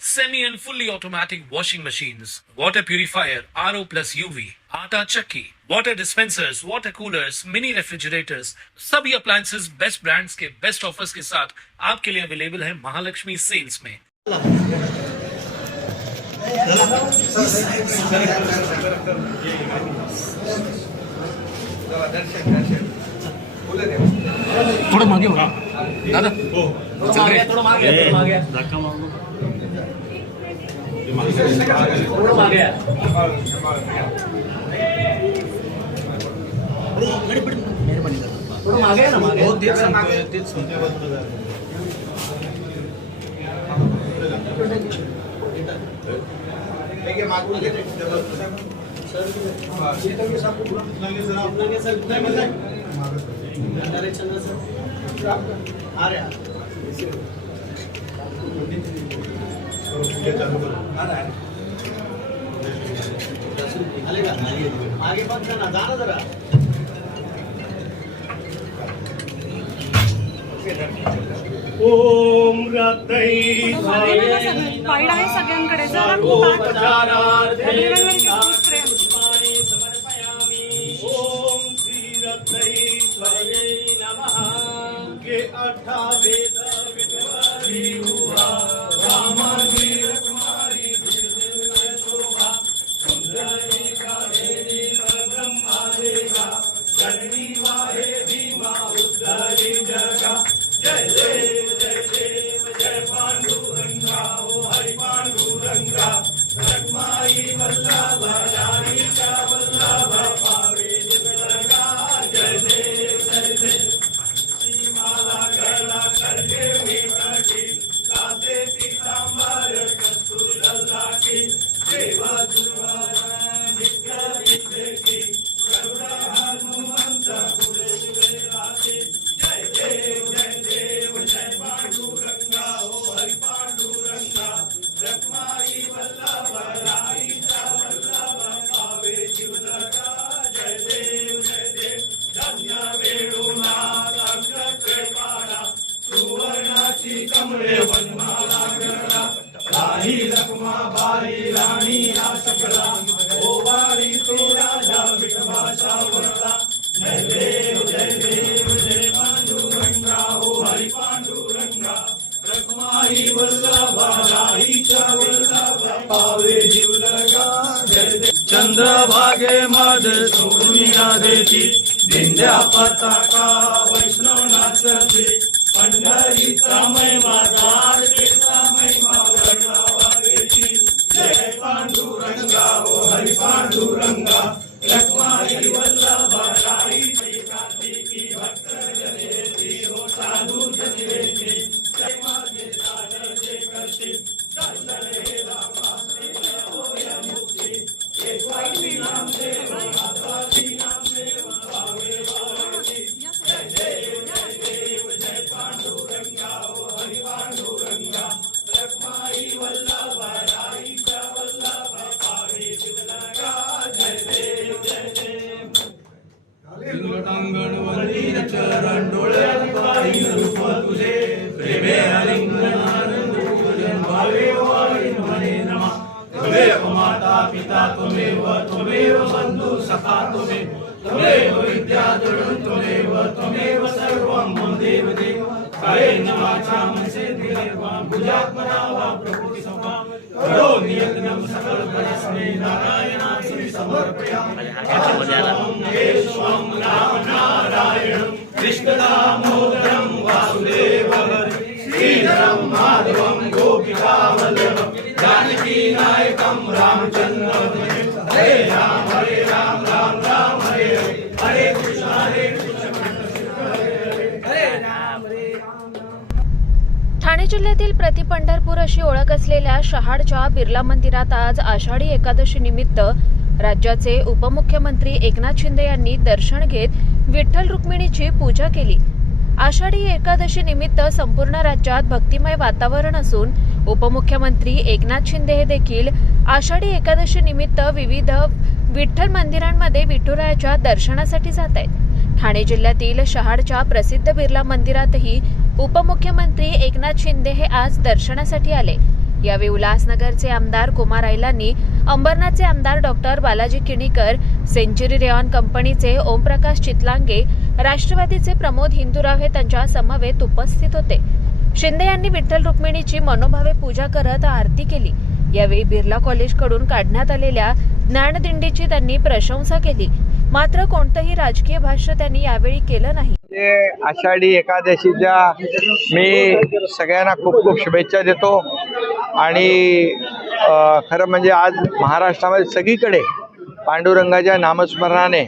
semi and fully automatic washing machines, water purifier, RO plus UV, आटा चक्की, water dispensers, water coolers, mini refrigerators, सभी appliances best brands के best offers के साथ आपके लिए अवेलेबल है महालक्ष्मी सेल्स में थोडं मागे दादा. थोडं मागे थोडं मागे धक्का नको. थोडं मागे थोडं मागे आहे ना मागे हो तेच सांगतोय तेच सांगतोय मागे पण ना जा ना जरा ओम वाईट आहे सगळ्यांकडे जरा खूप. ओम श्री रत्नैश्वर्यै नमः. के अठ्ठावीस चरणी वाहे चंद्रभागे सोनिया देती दिंड्या पताका वैष्णव नाचते पंढरीचा मै द्वारकेचा लिंगटांगण वरील चरण डोळ्यात पाहिन रूप तुझे प्रेमे आलिंगनानंद पूजन भावे वाळीन म्हणे नमा त्वमेव माता पिता त्वमेव त्वमेव बंधू सखा त्वमेव त्वमेव विद्या दृढं त्वमेव त्वमेव सर्वं मम देव देव कायेन वाचा मनसे निर्वा भुजात्मना वा प्रकृती समा करोमि यज्ञं सकल परस्मै नारायणाय समर्पयामि जिल्ह्यातील प्रति पंढरपूर अशी ओळख असलेल्या शहाडच्या बिर्ला मंदिरात आज आषाढी एकादशी निमित्त राज्याचे उपमुख्यमंत्री एकनाथ शिंदे यांनी दर्शन घेत विठ्ठल रुक्मिणीची पूजा केली. आषाढी एकादशी निमित्त संपूर्ण राज्यात भक्तिमय वातावरण असून उपमुख्यमंत्री एकनाथ शिंदे हे देखील आषाढी एकादशी निमित्त विविध विठ्ठल मंदिरांमध्ये विठुरायाच्या दर्शनासाठी जात आहेत. ठाणे जिल्ह्यातील शहाडच्या प्रसिद्ध बिर्ला मंदिरातही उपमुख्यमंत्री एकनाथ शिंदे हे आज दर्शनासाठी आले. यावेळी उल्हासनगरचे आमदार कुमार ऐलांनी अंबरनाथचे आमदार doctor Balaji Kinikar century rayon कंपनीचे ओमप्रकाश चितलांगे राष्ट्रवादीचे प्रमोद हिंदूराव हे त्यांच्या समवेत उपस्थित होते. शिंदे यांनी विठ्ठल रुक्मिणीची मनोभावे पूजा करत आरती केली. यावेळी बिर्ला कॉलेजकडून काढण्यात आलेल्या ज्ञानदिंडीची त्यांनी प्रशंसा केली. मात्र कोणतंही राजकीय भाष्य त्यांनी यावेळी केलं नाही. म्हणजे आषाढी एकादशीच्या मी सगळ्यांना खूप खूप शुभेच्छा देतो. आणि खरं म्हणजे आज महाराष्ट्रामध्ये सगळीकडे पांडुरंगाच्या नामस्मरणाने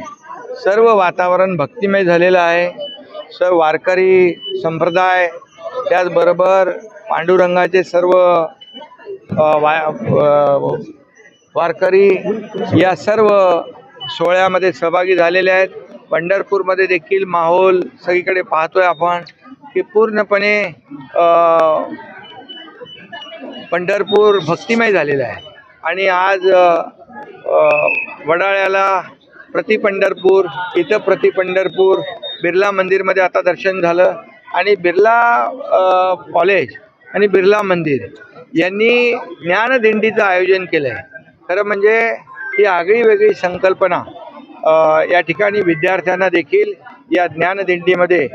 सर्व वातावरण भक्तिमय झालेलं आहे. सर्व वारकरी संप्रदाय त्याचबरोबर पांडुरंगाचे सर्व वा वारकरी या सर्व सोहळ्यामध्ये सहभागी झालेले आहेत. पंढरपूरमध्ये देखील माहोल सगळीकडे पाहतोय आपण की पूर्णपणे पंढरपूर भक्तिमय झालेलं आहे. आणि आज वडाळ्याला प्रति पंढरपूर इथं प्रति पंढरपूर बिर्ला मंदिरमध्ये आता दर्शन झालं. आणि बिर्ला कॉलेज आणि बिर्ला मंदिर यांनी ज्ञानदिंडीचं आयोजन केलं आहे खरं म्हणजे ही आगळी वेगळी संकल्पना या ठिकाणी विद्यार्थ्यांना देखील या ज्ञानदिंडीमध्ये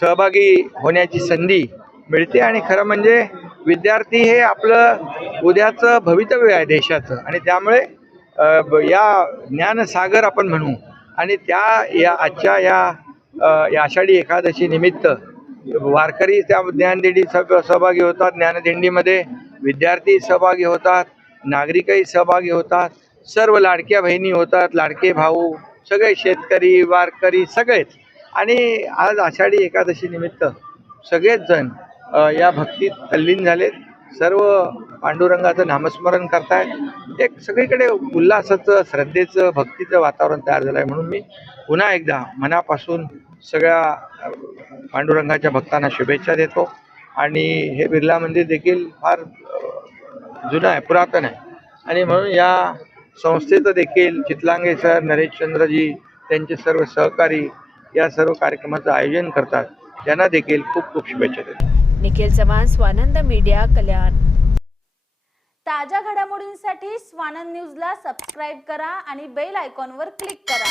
सहभागी होण्याची संधी मिळते आणि खरं म्हणजे विद्यार्थी हे आपलं उद्याचं भवितव्य आहे देशाचं. आणि त्यामुळे या ज्ञानसागर आपण म्हणू आणि त्या या आजच्या या या आषाढी एकादशी निमित्त वारकरी त्या ज्ञानदिंडी सह सहभागी होतात. ज्ञानदिंडीमध्ये विद्यार्थी सहभागी होतात नागरिकही सहभागी होतात. सर्व लाडक्या बहिणी होतात लाडके भाऊ सगळे शेतकरी वारकरी सगळेच. आणि आज आषाढी एकादशी निमित्त सगळेच जण या भक्तीत तल्लीन झालेत. सर्व पांडुरंगाचं नामस्मरण करतायत. एक सगळीकडे उल्हासाचं श्रद्धेचं भक्तीचं वातावरण तयार झालं आहे म्हणून मी पुन्हा एकदा मनापासून सगळ्या पांडुरंगाच्या भक्तांना शुभेच्छा देतो. आणि हे बिर्ला मंदिर देखील फार जुनं आहे पुरातन आहे. आणि म्हणून या संस्थेचं देखील चितलांगे सर नरेशचंद्रजी त्यांचे सर्व सहकारी या सर्व कार्यक्रमाचं आयोजन करतात. त्यांना देखील खूप खूप शुभेच्छा देतो. निखिल चव्हाण स्वानंद मीडिया कल्याण. ताज्या घडामोडींसाठी स्वानंद न्यूजला सबस्क्राईब करा आणि बेल आयकॉनवर क्लिक करा.